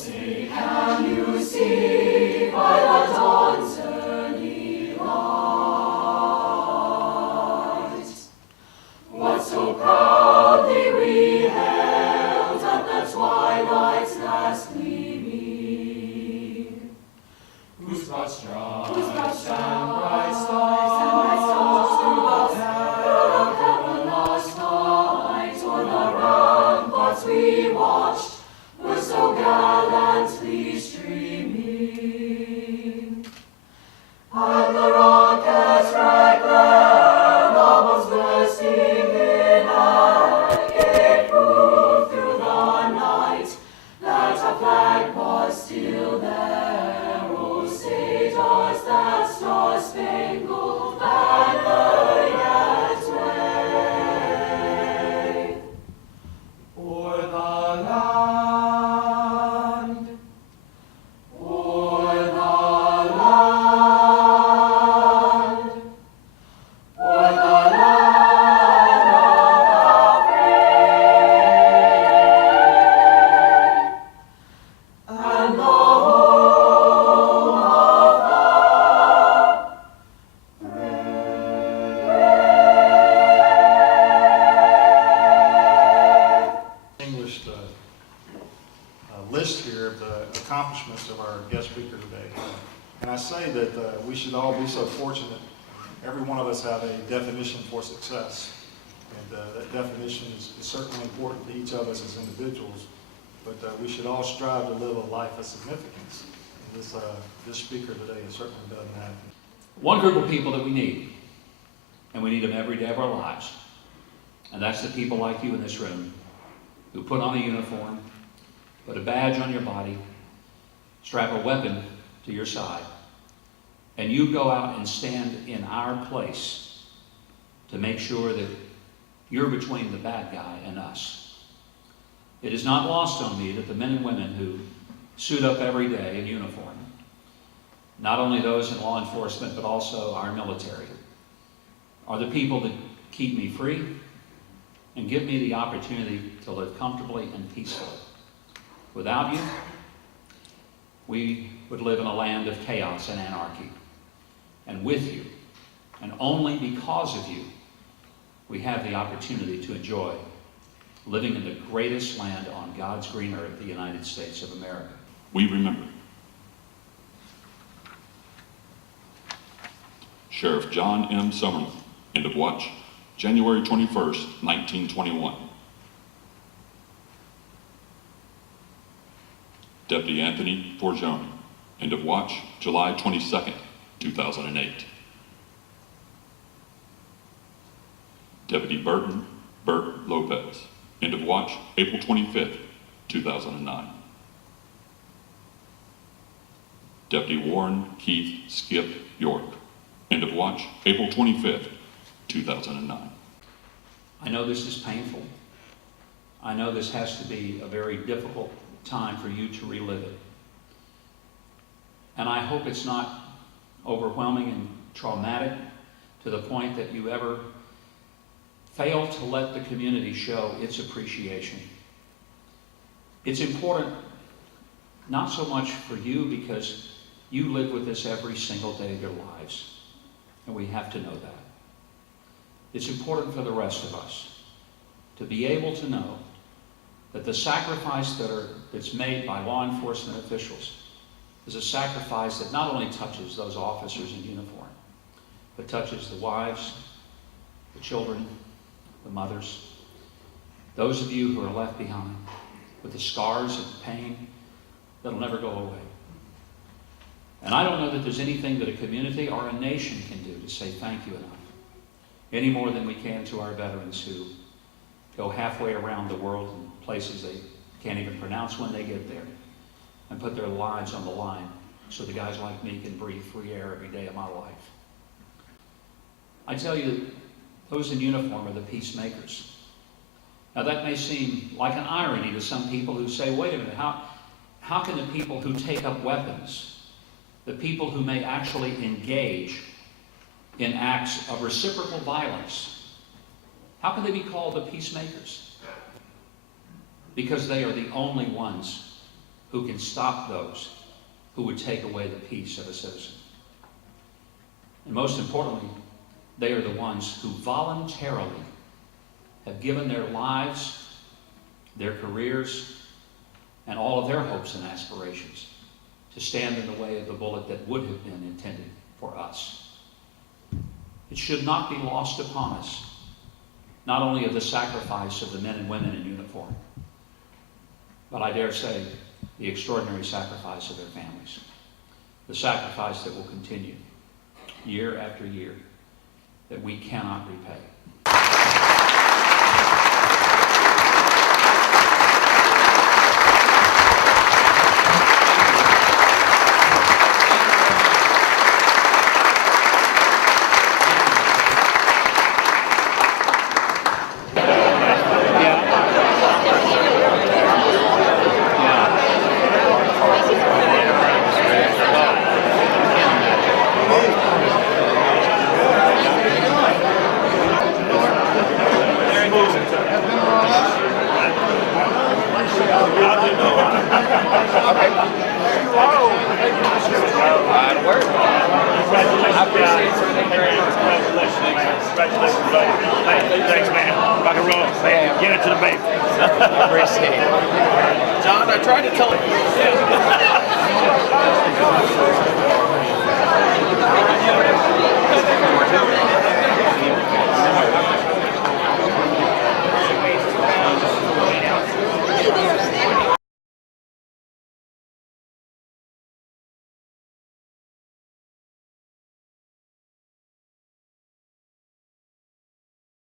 say, can you see by the dawn's early light what so proudly we hailed at the twilight's last gleaming? Whose broad stripes and bright stars through the perilous fight o'er the ramparts we watched were so gallantly streaming, and the rocket's red glare almost bursting in air gave proof through the night that a flag was still there. Oh, say does that star-spangled banner yet wave o'er the land, o'er the land, o'er the land of the free, and the home of the Distinguished list here of the accomplishments of our guest speaker today. And I say that we should all be so fortunate. Every one of us have a definition for success. And that definition is certainly important to each of us as individuals. But we should all strive to live a life of significance. And this speaker today certainly doesn't have. One group of people that we need, and we need them every day of our lives, and that's the people like you in this room who put on a uniform, put a badge on your body, strap a weapon to your side, and you go out and stand in our place to make sure that you're between the bad guy and us. It is not lost on me that the men and women who suit up every day in uniform, not only those in law enforcement but also our military, are the people that keep me free and give me the opportunity to live comfortably and peacefully. Without you, we would live in a land of chaos and anarchy. And with you, and only because of you, we have the opportunity to enjoy living in the greatest land on God's green earth, the United States of America. We remember Sheriff John M. Summerlin, end of watch, January 21st, 1921. Deputy Anthony Forgione, end of watch, July 22nd, 2008. Deputy Burton Bert Lopez, end of watch, April 25th, 2009. Deputy Warren Keith Skip York, end of watch, April 25th, 2009. I know this is painful. I know this has to be a very difficult time for you to relive it. And I hope it's not overwhelming and traumatic to the point that you ever fail to let the community show its appreciation. It's important not so much for you because you live with this every single day of your lives, and we have to know that. It's important for the rest of us to be able to know that the sacrifice that's made by law enforcement officials is a sacrifice that not only touches those officers in uniform, but touches the wives, the children, the mothers, those of you who are left behind with the scars and the pain that'll never go away. And I don't know that there's anything that a community or a nation can do to say thank you enough, any more than we can to our veterans who go halfway around the world in places they can't even pronounce when they get there, and put their lives on the line so the guys like me can breathe free air every day of my life. I tell you, those in uniform are the peacemakers. Now that may seem like an irony to some people who say, wait a minute, how can the people who take up weapons, the people who may actually engage in acts of reciprocal violence, how can they be called the peacemakers? Because they are the only ones who can stop those who would take away the peace of a citizen. And most importantly, they are the ones who voluntarily have given their lives, their careers, and all of their hopes and aspirations to stand in the way of the bullet that would have been intended for us. It should not be lost upon us, not only of the sacrifice of the men and women in uniform, but I dare say the extraordinary sacrifice of their families, the sacrifice that will continue year after year, that we cannot repay. Congratulations, buddy. Thanks, man. Rock and roll. Man, get it to the baby. I appreciate it. John, I tried to tell him.